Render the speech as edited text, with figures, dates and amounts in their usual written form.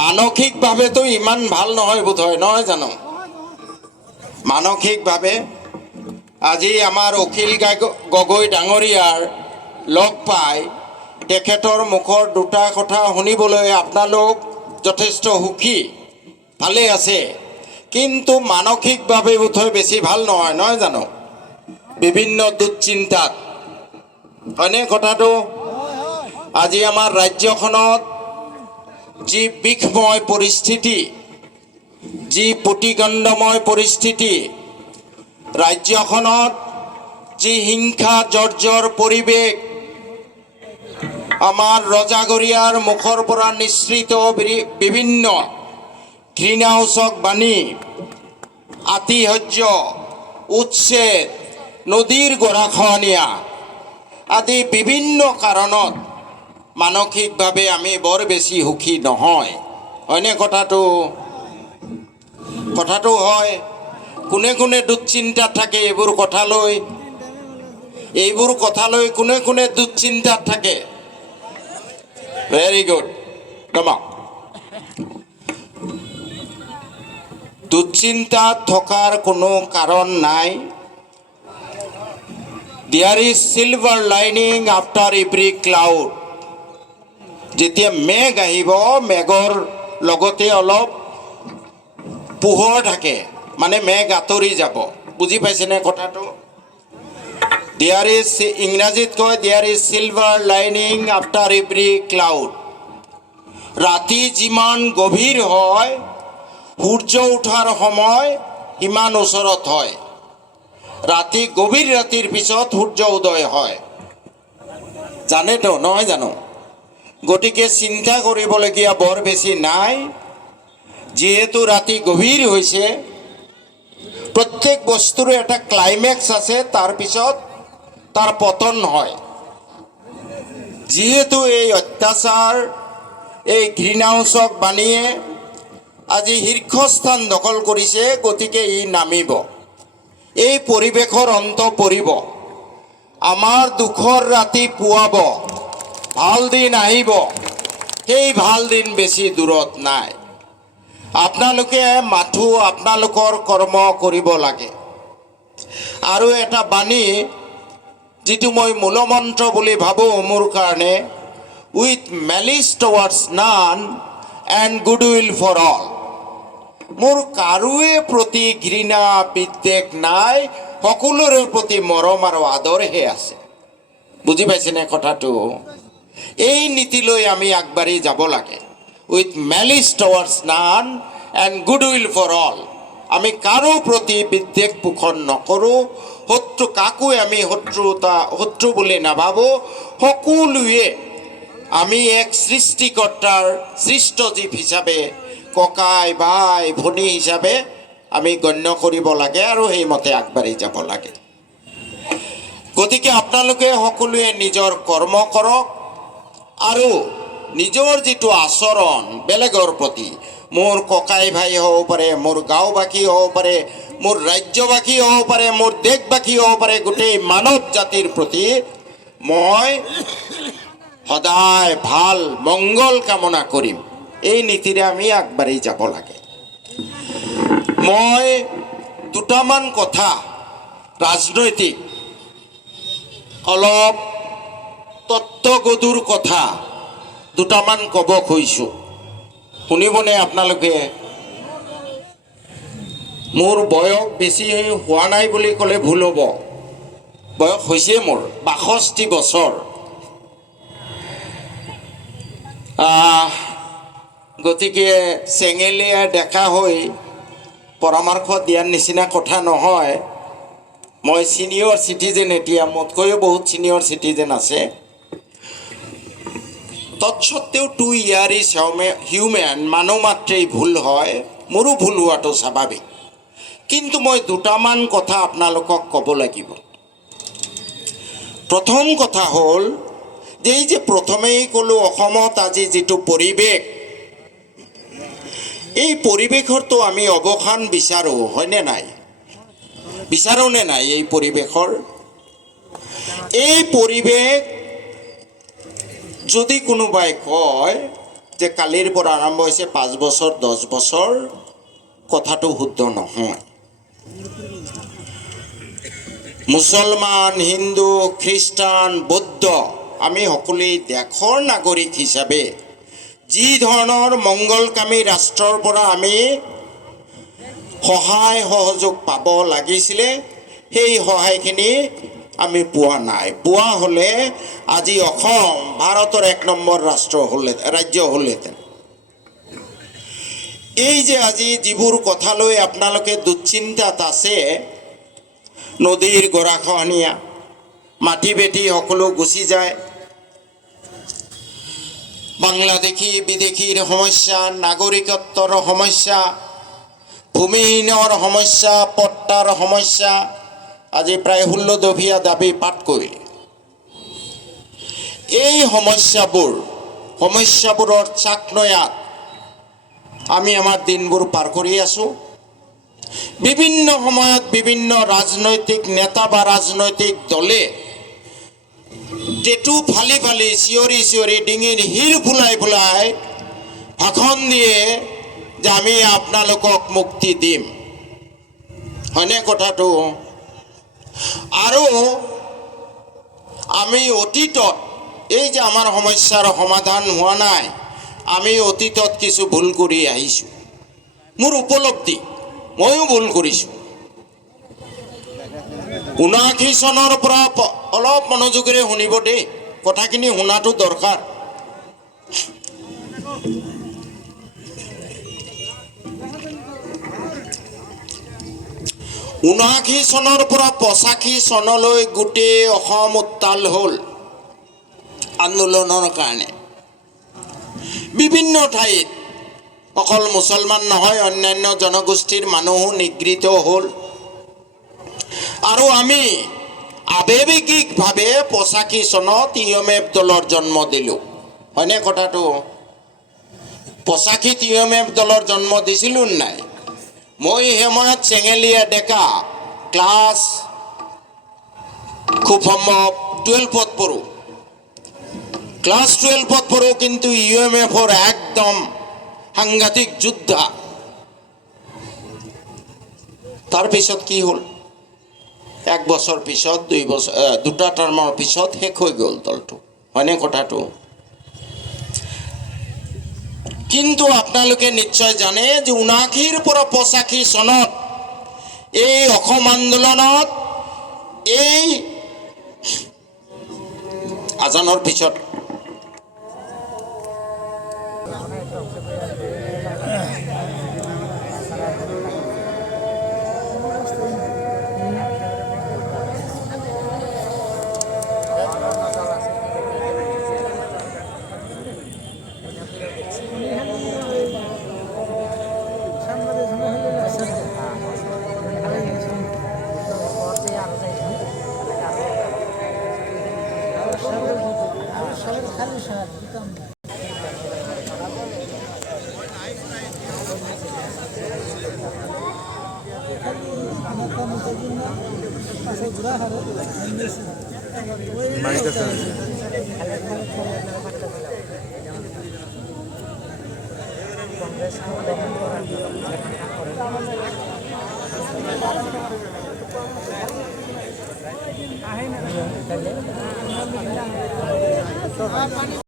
মানসিকভাৱেতো ইমান ভাল নহয় বোধহয়, নহয় জানো? মানসিকভাৱে আজি আমাৰ অখিল গগৈ ডাঙৰীয়াৰ লগ পাই তেখেতৰ মুখৰ দুটা কথা শুনিবলৈ আপোনালোক যথেষ্ট সুখী, ভালে আছে, কিন্তু মানসিকভাৱে বোধহয় বেছি ভাল নহয়, নহয় জানো? বিভিন্ন দুশ্চিন্তাত, হয়নে কথাটো? আজি আমাৰ ৰাজ্যখনত যি বিষময় পৰিস্থিতি, যি প্ৰতিকণ্ডময় পৰিস্থিতি, ৰাজ্যখনত যি হিংসা জৰ্জৰ পৰিৱেশ, আমাৰ ৰজাঘৰীয়াৰ মুখৰ পৰা নিঃসৃত বিভিন্ন ঘৃণাসূচক বাণী, আতিশয্য, উচ্ছেদ, নদীৰ গৰাখহনীয়া আদি বিভিন্ন কাৰণত মানসিকভাৱে আমি বৰ বেছি সুখী নহয়, হয়নে কথাটো? কথাটো হয়। কোনে কোনে দুশ্চিন্তাত থাকে এইবোৰ কথালৈ কোনে কোনে দুশ্চিন্তাত থাকে? Very good, কমক। দুশ্চিন্তাত থকাৰ কোনো কাৰণ নাই। There is silver lining after every cloud. যেতিয়া মেঘ আহিব, মেঘৰ লগতে অলপ পোহৰ থাকে, মানে মেঘ আঁতৰি যাব। বুজি পাইছেনে কথাটো? দেয়াৰ ইজ, ইংৰাজীত কয় there is silver lining after every cloud. ৰাতি যিমান গভীৰ হয়, সূৰ্য উঠাৰ সময় সিমান ওচৰত হয়। ৰাতি গভীৰ ৰাতিৰ পিছত সূৰ্য উদয় হয়, জানেতো, নহয় জানো? গতিকে চিন্তা কৰিবলগীয়া বৰ বেছি নাই। যিহেতু ৰাতি গভীৰ হৈছে, প্ৰত্যেক বস্তুৰে এটা ক্লাইমেক্স আছে, তাৰপিছত তাৰ পতন হয়। যিহেতু এই অত্যাচাৰ, এই ঘৃণাসূচক বাণীয়ে আজি শীৰ্ষস্থান দখল কৰিছে, গতিকে ই নামিব। এই পৰিৱেশৰ অন্ত পৰিব। আমাৰ দুখৰ ৰাতি পুৱাব, ভাল দিন আহিব। সেই ভাল দিন বেছি দূৰত নাই। আপোনালোকে মাথো আপোনালোকৰ কৰ্ম কৰিব লাগে। আৰু এটা বাণী, যিটো মই মূলমন্ত্ৰ বুলি ভাবোঁ মোৰ কাৰণে, with malice towards none and goodwill for all. মোৰ কাৰোৱে প্ৰতি ঘৃণা বিদ্বেষ নাই, সকলোৰে প্ৰতি মৰম আৰু আদৰহে আছে। বুজি পাইছেনে কথাটো? এই নীতিলৈ আমি আগবাঢ়ি যাব লাগে। With malice towards none and goodwill for all. আমি কাৰো প্ৰতি বিদ্বেষ পোষণ নকৰোঁ, কাকোৱে আমি শত্ৰু বুলি নাভাবোঁ। সকলোৱে আমি এক সৃষ্টিকৰ্তাৰ সৃষ্ট জীৱ হিচাপে, ককাই ভাই ভনী হিচাপে আমি গণ্য কৰিব লাগে আৰু সেইমতে আগবাঢ়ি যাব লাগে। গতিকে আপোনালোকে সকলোৱে নিজৰ কৰ্ম কৰক আৰু নিজৰ যিটো আচৰণ বেলেগৰ প্ৰতি, মোৰ ককাই ভাই হ'ব পাৰে, মোৰ গাঁওবাসী হ'ব পাৰে, মোৰ ৰাজ্যবাসী হ'ব পাৰে, মোৰ দেশবাসী হ'ব পাৰে, গোটেই মানৱ জাতিৰ প্ৰতি মই সদায় ভাল মংগল কামনা কৰিম। এই নীতিৰে আমি আগবাঢ়ি যাব লাগে। মই দুটামান কথা ৰাজনৈতিক, অলপ তত্ত্বগধুৰ কথা দুটামান ক'ব খুজিছোঁ, শুনিবনে আপোনালোকে? মোৰ বয়স বেছি হোৱা নাই বুলি ক'লে ভুল হ'ব। বয়স হৈছে মোৰ ৬২ বছৰ। গতিকে চেঙেলীয়া ডেকা হৈ পৰামৰ্শ দিয়াৰ নিচিনা কথা নহয়। মই ছিনিয়ৰ চিটিজেন, এতিয়া মোতকৈও বহুত ছিনিয়ৰ চিটিজেন আছে। তৎসত্ত্বেও 2 ইয়াৰ ইজ হিউমেন, মানুহ মাত্ৰেই ভুল হয়, মোৰো ভুল হোৱাটো স্বাভাৱিক। কিন্তু মই দুটামান কথা আপোনালোকক ক'ব লাগিব। প্ৰথম কথা হ'ল যে এই যে প্ৰথমেই ক'লোঁ, অসমত আজি যিটো পৰিৱেশ, এই পৰিৱেশৰতো আমি অৱসান বিচাৰোঁ, হয়নে নাই? বিচাৰোঁনে নাই এই পৰিৱেশৰ? এই পৰিৱেশ যদি কোনোবাই কয় যে কালিৰ পৰা আৰম্ভ হৈছে 5 বছৰ 10 বছৰ কথাটো শুদ্ধ নহয়। মুছলমান, হিন্দু, খ্ৰীষ্টান, বৌদ্ধ আমি সকলোৱে দেশৰ নাগৰিক হিচাপে যি ধৰণৰ মংগলকামী ৰাষ্ট্ৰৰ পৰা আমি সহায় সহযোগ পাব লাগিছিলে সেই সহায়খিনি আমি পোৱা নাই। পোৱা হ'লে আজি অসম ভাৰতৰ 1 নম্বৰ ৰাজ্য হ'লহেঁতেন। এই যে আজি যিবোৰ কথা লৈ আপোনালোকে দুশ্চিন্তাত আছে, নদীৰ গৰাখহনীয়া, মাটি বেটি সকলো গুচি যায়, বাংলাদেশী বিদেশীৰ সমস্যা, নাগৰিকত্বৰ সমস্যা, ভূমিহীনৰ সমস্যা, পট্টাৰ সমস্যা, আজি প্ৰায় 16 দফীয়া দাবী পাঠ কৰিলে। এই সমস্যাবোৰৰ চাকনৈয়াত আমি আমাৰ দিনবোৰ পাৰ কৰি আছোঁ। বিভিন্ন সময়ত বিভিন্ন ৰাজনৈতিক নেতা বা ৰাজনৈতিক দলে টেটু ফালি ফালি চিঞৰি চিঞৰি ডিঙিৰ শিৰ ফুলাই ফুলাই ভাষণ দিয়ে যে আমি আপোনালোকক মুক্তি দিম। হয়নে কথাটো? আৰু আমি অতীতত এই যে আমাৰ সমস্যাৰ সমাধান হোৱা নাই, আমি অতীতত কিছু ভুল কৰি আহিছোঁ। মোৰ উপলব্ধি, ময়ো ভুল কৰিছোঁ। 79 চনৰ পৰা অলপ মনোযোগেৰে শুনিব দেই, কথাখিনি শুনাটো দৰকাৰ। 79 চনৰ পৰা 85 চনলৈ গোটেই অসম উত্তাল হ'ল আন্দোলনৰ কাৰণে। বিভিন্ন ঠাইত অকল মুছলমান নহয়, অন্যান্য জনগোষ্ঠীৰ মানুহো নিগৃহীত হ'ল। আৰু আমি আৱেগিকভাৱে 85 চনত ইউএমএফ দলৰ জন্ম দিলোঁ। হয়নে কথাটো? 85 ইউএমএফ দলৰ জন্ম দিছিলোঁ নাই? মই এই সময়ত চেঙেলীয়া ডেকা, ক্লাছ খুব সম্ভৱ 12ত পঢ়োঁ। ক্লাছ 12ত পঢ়োঁ, কিন্তু ইউএমএফৰ একদম সাংঘাতিক যোদ্ধা। তাৰপিছত কি হ'ল? 1 বছৰ পিছত, 2 বছৰ, 2টা টাৰ্মৰ পিছত শেষ হৈ গ'ল দলটো। হয়নে কথাটো? কিন্তু আপোনালোকে নিশ্চয় জানে যে 79ৰ পৰা 85 চনত এই অসম আন্দোলনত এই আজানৰ পিছত